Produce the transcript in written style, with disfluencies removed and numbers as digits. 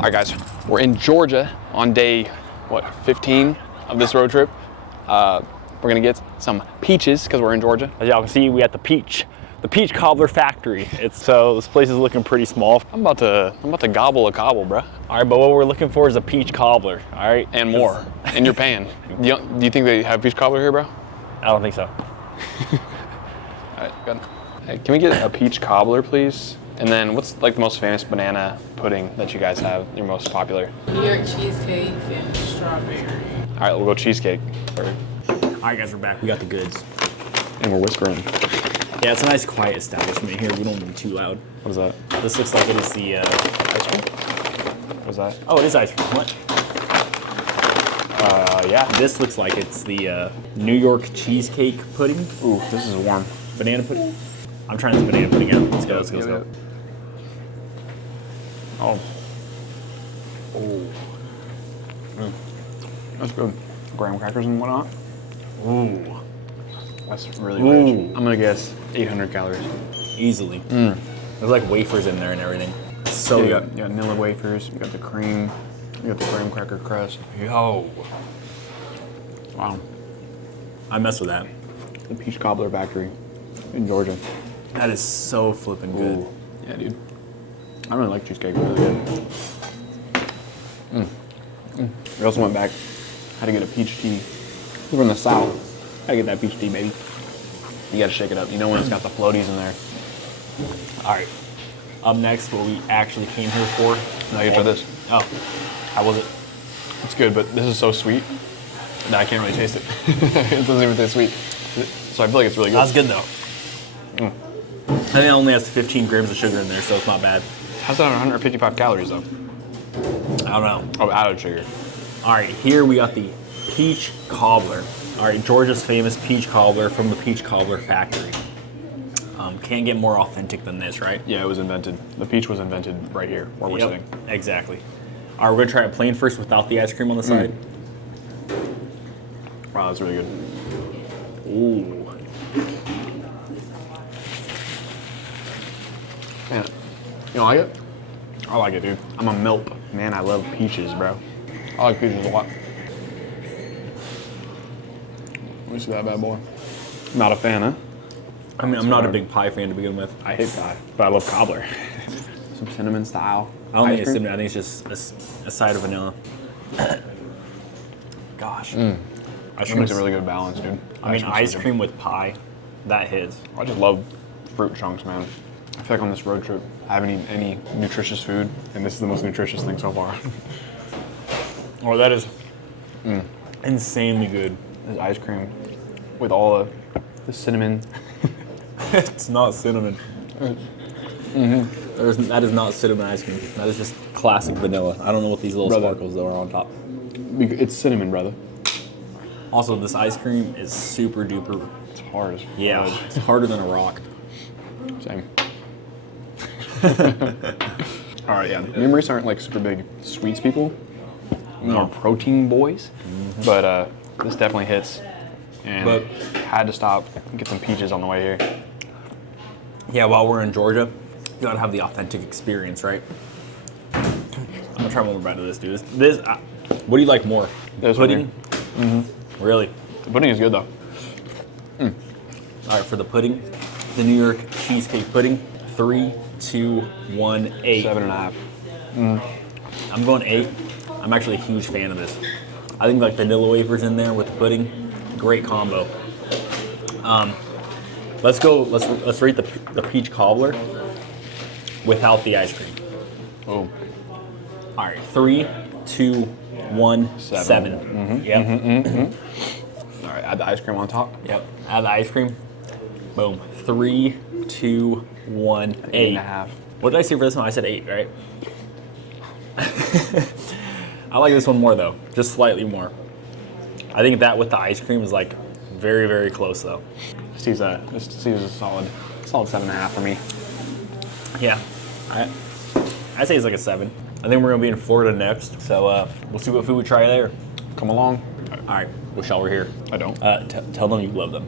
All right, guys, we're in Georgia on day, what, 15 of this road trip. We're gonna get some peaches because we're in Georgia. As y'all can see, we at the Peach Cobbler Factory. So this place is looking pretty small. I'm about to gobble a cobble, bro. All right, but what we're looking for is a peach cobbler, all right? And more in your pan. Do you think they have peach cobbler here, bro? I don't think so. All right, good. Hey, can we get a peach cobbler, please? And then what's like the most famous banana pudding that you guys have, your most popular? New York cheesecake and strawberry. All right, we'll go cheesecake. Perfect. All right, guys, we're back. We got the goods. And we're whispering. Yeah, it's a nice quiet establishment here. We don't be too loud. What is that? This looks like it is the Ice cream? What's that? Oh, it is ice cream. What? Yeah. This looks like it's the New York cheesecake pudding. Ooh, this is warm. Banana pudding? I'm trying this banana pudding out. Let's go, let's go, let's go. Oh. Oh. That's good. Graham crackers and whatnot. Ooh. That's really rich. I'm gonna guess 800 calories. Easily. There's like wafers in there and everything. So you got Nilla wafers, you got the cream, you got the graham cracker crust. Yo. Wow. I mess with that. The Peach Cobbler Factory in Georgia. That is so flipping good. Ooh. Yeah, dude. I really like cheesecake, really good. We also went back, had to get a peach tea. We're from the South. Gotta get that peach tea, baby. You gotta shake it up. You know when it's got the floaties in there. All right. Up next, what we actually came here for. Now you try this. Oh, how was it? It's good, but this is so sweet that I can't really taste it. It doesn't even taste sweet. So I feel like it's really good. That's good though. I think it only has 15 grams of sugar in there, so it's not bad. How's that 155 calories though? I don't know. Oh, added sugar. All right, here we got the Peach Cobbler. All right, Georgia's famous peach cobbler from the Peach Cobbler Factory. Can't get more authentic than this, right? Yeah, it was invented. The peach was invented right here where we're sitting. Exactly. All right, we're gonna try it plain first without the ice cream on the side. Wow, that's really good. Ooh. Man, you don't like it? I like it, dude. I'm a milk. Man, I love peaches, bro. I like peaches a lot. Let me see that bad boy. Not a fan, huh? I mean, I'm not a big pie fan to begin with. I hate pie, but I love cobbler. Some cinnamon style. I don't think it's cinnamon. I think it's just a side of vanilla. Gosh. Ice cream makes a really good balance, dude. I mean, ice cream with pie, that hits. I just love fruit chunks, man. I feel like on this road trip, I haven't eaten any nutritious food, and this is the most nutritious thing so far. Oh, that is insanely good. This ice cream with all the cinnamon. It's not cinnamon. That is not cinnamon ice cream. That is just classic vanilla. I don't know what these little sparkles though are on top. It's cinnamon, brother. Also, this ice cream is super duper. It's hard as Yeah, fudge. it's harder than a rock. Same. All right, yeah. Me and Maurice aren't like super big sweets people. More protein boys. But this definitely hits. And had to stop and get some peaches on the way here. Yeah, while we're in Georgia, you gotta have the authentic experience, right? I'm gonna try one more bite of this, dude. What do you like more? This Pudding? Really? The pudding is good though. All right, for the pudding, the New York cheesecake pudding. 3, 2, 1, 8. 7.5. I'm going 8. I'm actually a huge fan of this. I think like vanilla wafers in there with the pudding, great combo. Let's rate the peach cobbler without the ice cream. Oh. All right, 3, 2, 1, 7. Yep. All right, add the ice cream on top. Yep. Add the ice cream. Boom. 3, 2, 1, 8. 8.5. What did I say for this one? I said 8, right? I like this one more though, just slightly more. I think that with the ice cream is like very, very close though. This is a solid 7.5 for me. Yeah, I say it's like a 7. I think we're gonna be in Florida next, so we'll see what food we try there. Come along. All right, wish y'all were here. I don't. Tell them you love them.